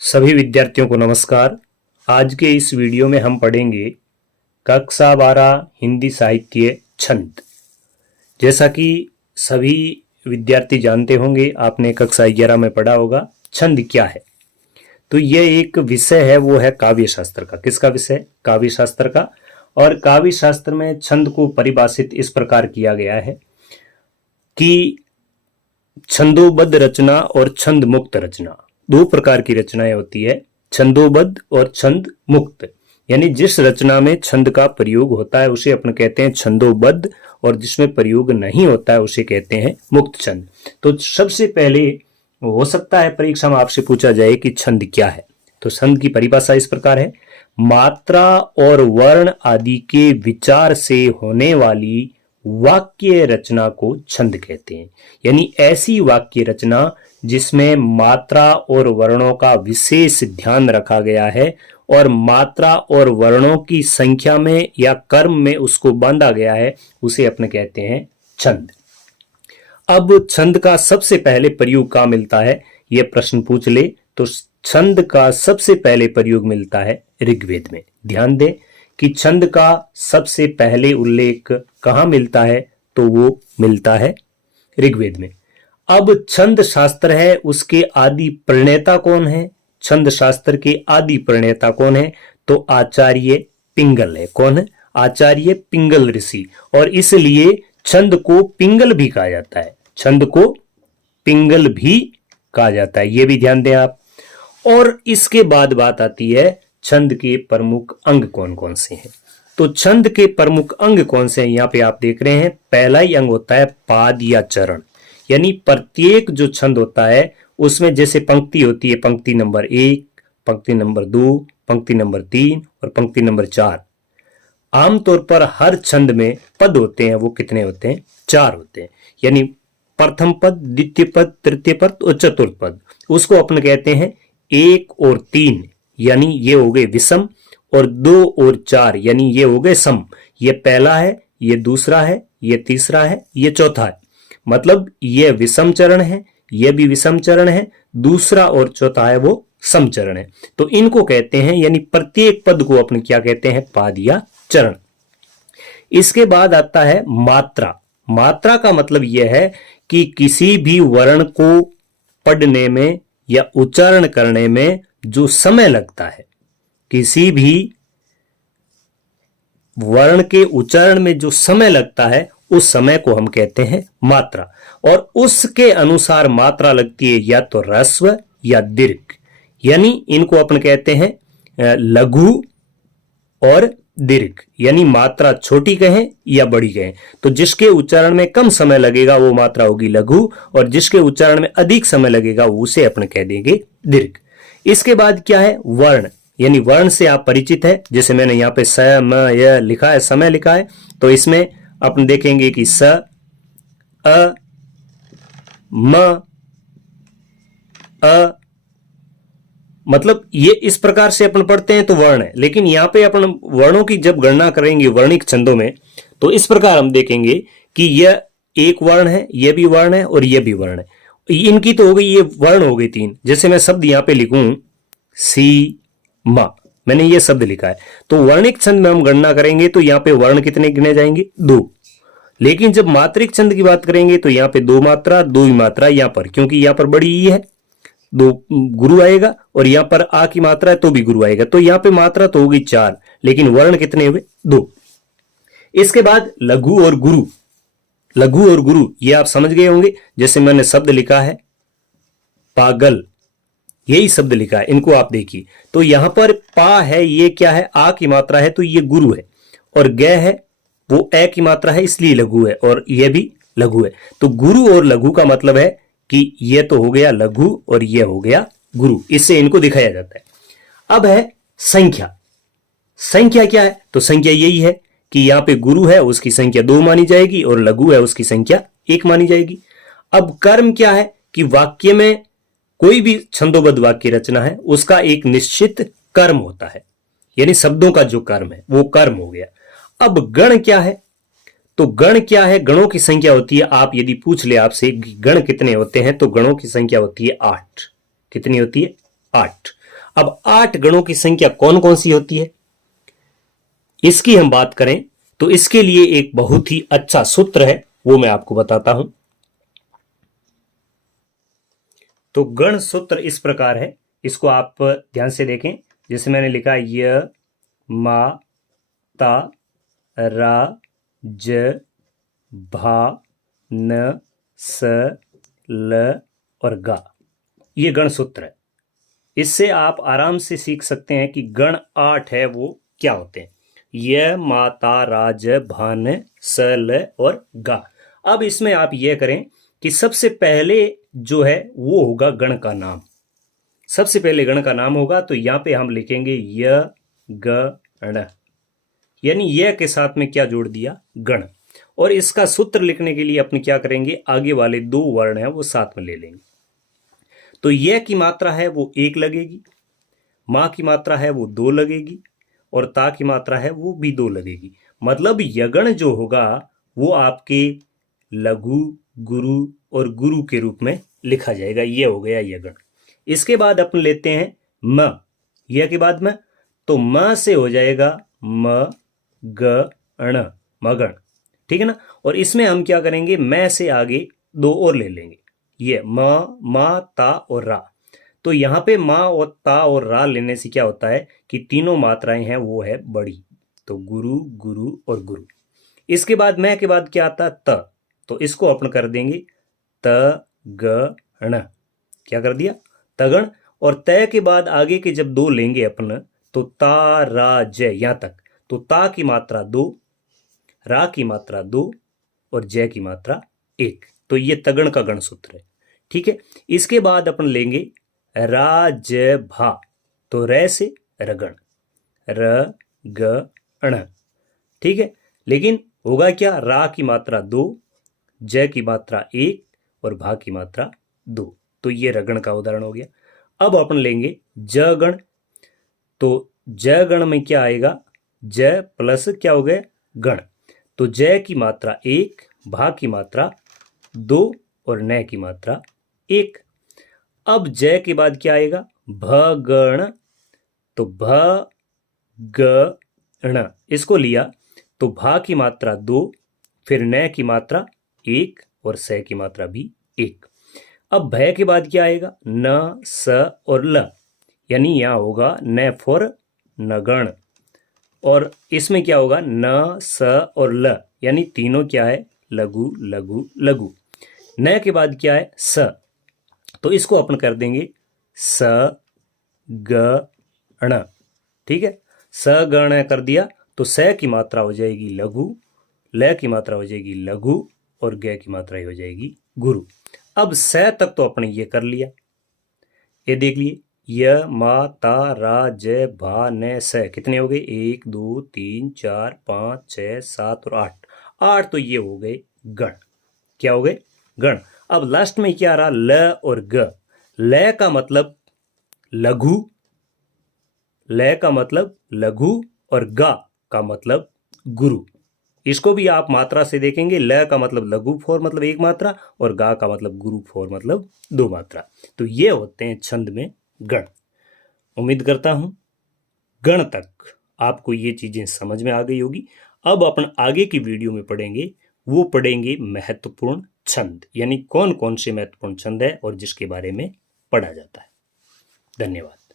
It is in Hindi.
सभी विद्यार्थियों को नमस्कार। आज के इस वीडियो में हम पढ़ेंगे कक्षा 12 हिंदी साहित्य छंद। जैसा कि सभी विद्यार्थी जानते होंगे, आपने कक्षा 11 में पढ़ा होगा छंद क्या है। तो यह एक विषय है, वो है काव्य शास्त्र का। किसका विषय? काव्य शास्त्र का। और काव्य शास्त्र में छंद को परिभाषित इस प्रकार किया गया है कि छंदोबद्ध रचना और छंद मुक्त रचना, दो प्रकार की रचनाएं होती है, छंदोबद्ध और छंद मुक्त। यानी जिस रचना में छंद का प्रयोग होता है उसे अपन कहते हैं छंदोबद्ध, और जिसमें प्रयोग नहीं होता है उसे कहते हैं मुक्त छंद। तो सबसे पहले हो सकता है परीक्षा में आपसे पूछा जाए कि छंद क्या है। तो छंद की परिभाषा इस प्रकार है: मात्रा और वर्ण आदि के विचार से होने वाली वाक्य रचना को छंद कहते हैं। यानी ऐसी वाक्य रचना जिसमें मात्रा और वर्णों का विशेष ध्यान रखा गया है और मात्रा और वर्णों की संख्या में या क्रम में उसको बांधा गया है, उसे अपन कहते हैं छंद। अब छंद का सबसे पहले प्रयोग कहाँ मिलता है, यह प्रश्न पूछ ले तो छंद का सबसे पहले प्रयोग मिलता है ऋग्वेद में। ध्यान दें कि छंद का सबसे पहले उल्लेख कहाँ मिलता है, तो वो मिलता है ऋग्वेद में। अब छंद शास्त्र है, उसके आदि प्रणेता कौन है? छंद शास्त्र के आदि प्रणेता कौन है? तो आचार्य पिंगल है। कौन है? आचार्य पिंगल ऋषि। और इसलिए छंद को पिंगल भी कहा जाता है। छंद को पिंगल भी कहा जाता है, यह भी ध्यान दें आप। और इसके बाद बात आती है छंद के प्रमुख अंग कौन कौन से हैं। तो छंद के प्रमुख अंग कौन से हैं, यहां पे आप देख रहे हैं। पहला ही अंग होता है पाद या चरण। यानी प्रत्येक जो छंद होता है उसमें जैसे पंक्ति होती है, पंक्ति नंबर 1, पंक्ति नंबर 2, पंक्ति नंबर 3 और पंक्ति नंबर 4। आमतौर पर हर छंद में पद होते हैं, वो कितने होते हैं? 4 होते हैं। यानी प्रथम पद, द्वितीय पद, तृतीय पद और चतुर्थ पद, उसको अपन कहते हैं 1 और 3, यानी ये हो गए विषम, और 2 और 4 यानी ये हो गए सम। ये पहला है, ये दूसरा है, ये तीसरा है, ये चौथा है। मतलब ये विषम चरण है, ये भी विषम चरण है, दूसरा और चौथा है वो सम चरण है। तो इनको कहते हैं, यानी प्रत्येक पद को अपन क्या कहते हैं? पाद या चरण। इसके बाद आता है मात्रा। मात्रा का मतलब यह है कि किसी भी वर्ण को पढ़ने में या उच्चारण करने में जो समय लगता है, किसी भी वर्ण के उच्चारण में जो समय लगता है, उस समय को हम कहते हैं मात्रा। और उसके अनुसार मात्रा लगती है या तो ह्रस्व या दीर्घ। यानी इनको अपन कहते हैं लघु और दीर्घ। यानी मात्रा छोटी कहें या बड़ी कहें, तो जिसके उच्चारण में कम समय लगेगा वो मात्रा होगी लघु, और जिसके उच्चारण में अधिक समय लगेगा उसे अपन कह देंगे दीर्घ। इसके बाद क्या है? वर्ण। यानी वर्ण से आप परिचित है, जैसे मैंने यहाँ पे स म य लिखा है, समय लिखा है, तो इसमें अपन देखेंगे कि स, अ, म, अ, मतलब ये इस प्रकार से अपन पढ़ते हैं तो वर्ण है। लेकिन यहाँ पे अपन वर्णों की जब गणना करेंगे वर्णिक छंदों में, तो इस प्रकार हम देखेंगे कि यह एक वर्ण है, यह भी वर्ण है और यह भी वर्ण है। इनकी तो हो गई, ये वर्ण हो गई 3। जैसे मैं शब्द यहाँ पे लिखूं सी मा, मैंने ये शब्द लिखा है, तो वर्णिक छंद में हम गणना करेंगे तो यहाँ पे वर्ण कितने गिने जाएंगे? 2। लेकिन जब मात्रिक छंद की बात करेंगे तो यहाँ पे 2 मात्रा, 2 ही मात्रा यहाँ पर, क्योंकि यहाँ पर बड़ी ई है, 2 गुरु आएगा, और यहाँ पर आ की मात्रा है तो भी गुरु आएगा। तो यहाँ पे मात्रा तो होगी 4, लेकिन वर्ण कितने हुए? 2। इसके बाद लघु और गुरु। लघु और गुरु ये आप समझ गए होंगे। जैसे मैंने शब्द लिखा है पागल, यही शब्द लिखा है, इनको आप देखिए। तो यहां पर पा है, ये क्या है? आ की मात्रा है तो ये गुरु है, और ग है वो ए की मात्रा है इसलिए लघु है, और ये भी लघु है। तो गुरु और लघु का मतलब है कि ये तो हो गया लघु और ये हो गया गुरु, इससे इनको दिखाया जाता है। अब है संख्या। संख्या क्या है? तो संख्या यही है कि यहां पे गुरु है, उसकी संख्या 2 मानी जाएगी, और लघु है, उसकी संख्या 1 मानी जाएगी। अब कर्म क्या है? कि वाक्य में कोई भी छंदोबद्ध वाक्य रचना है उसका एक निश्चित कर्म होता है, यानी शब्दों का जो कर्म है वो कर्म हो गया। अब गण क्या है? तो गण क्या है? गणों की संख्या होती है, आप यदि पूछ ले आपसे गण कितने होते हैं, तो गणों की संख्या होती है 8। कितनी होती है? 8। अब 8 गणों की संख्या कौन कौन सी होती है, इसकी हम बात करें तो इसके लिए एक बहुत ही अच्छा सूत्र है, वो मैं आपको बताता हूं। तो गण सूत्र इस प्रकार है, इसको आप ध्यान से देखें। जैसे मैंने लिखा य मा ता रा ज भा न स ल और गा, ये गण सूत्र है। इससे आप आराम से सीख सकते हैं कि गण 8 है वो क्या होते हैं, य माता राज भान स ल और गा। अब इसमें आप यह करें कि सबसे पहले जो है वो होगा गण का नाम, सबसे पहले गण का नाम होगा। तो यहां पे हम लिखेंगे य ग ण, यानी यह के साथ में क्या जोड़ दिया, गण। और इसका सूत्र लिखने के लिए अपने क्या करेंगे, आगे वाले 2 वर्ण हैं वो साथ में ले लेंगे। तो यह की मात्रा है वो 1 लगेगी, मां की मात्रा है वो 2 लगेगी, और ता की मात्रा है वो भी 2 लगेगी। मतलब यगण जो होगा वो आपके लघु, गुरु और गुरु के रूप में लिखा जाएगा, ये हो गया यगण। इसके बाद अपन लेते हैं म, यह के बाद में, तो म से हो जाएगा म ग ण, मगण, ठीक है ना। और इसमें हम क्या करेंगे, मैं से आगे 2 और ले लेंगे, ये म मा ता और रा। तो यहां पे मां और ता और रा लेने से क्या होता है कि तीनों मात्राएं हैं वो है बड़ी, तो गुरु गुरु और गुरु। इसके बाद मैं के बाद क्या आता, त, तो इसको अपन कर देंगे त ग ण, क्या कर दिया, तगण। और तय के बाद आगे के जब 2 लेंगे अपन, तो ता रा जय यहां तक, तो ता की मात्रा 2, रा की मात्रा 2 और जय की मात्रा 1, तो ये तगण का गण सूत्र है, ठीक है। इसके बाद अपन लेंगे रा ज भा, तो रे से रगण, र ग ण, ठीक है। लेकिन होगा क्या, रा की मात्रा 2, जय की मात्रा 1 और भा की मात्रा 2, तो ये रगण का उदाहरण हो गया। अब अपन लेंगे ज गण, तो ज गण में क्या आएगा, ज प्लस क्या हो गया, गण, तो जय की मात्रा 1, भा की मात्रा 2 और न की मात्रा 1। अब जय के बाद क्या आएगा, भगण, तो भ ग ण, इसको लिया तो भा की मात्रा 2, फिर न की मात्रा 1 और स की मात्रा भी 1। अब भय के बाद क्या आएगा, न स और ल, यानी यहां होगा न फॉर नगण, और इसमें क्या होगा, न स और ल, यानी तीनों क्या है, लघु लघु लघु। न के बाद क्या है, स, तो इसको अपन कर देंगे स ग ण, ठीक है। स गण कर दिया तो स की मात्रा हो जाएगी लघु, ल की मात्रा हो जाएगी लघु और ग की मात्रा हो जाएगी गुरु। अब स तक तो अपने ये कर लिया, ये देख लिए, य मा ता रा ज भा न स, कितने हो गए, 1 2 3 4 5 6 7 और 8, 8 तो ये हो गए गण, क्या हो गए, गण। अब लास्ट में क्या आ रहा, ल और ग, ल का मतलब लघु, ल का मतलब लघु और गा का मतलब गुरु। इसको भी आप मात्रा से देखेंगे, ल का मतलब लघु फोर मतलब 1 मात्रा और गा का मतलब गुरु फोर मतलब 2 मात्रा। तो ये होते हैं छंद में गण। उम्मीद करता हूं गण तक आपको ये चीजें समझ में आ गई होगी। अब अपन आगे की वीडियो में पढ़ेंगे, वो पढ़ेंगे महत्वपूर्ण छंद, यानी कौन कौन से महत्वपूर्ण छंद है और जिसके बारे में पढ़ा जाता है। धन्यवाद।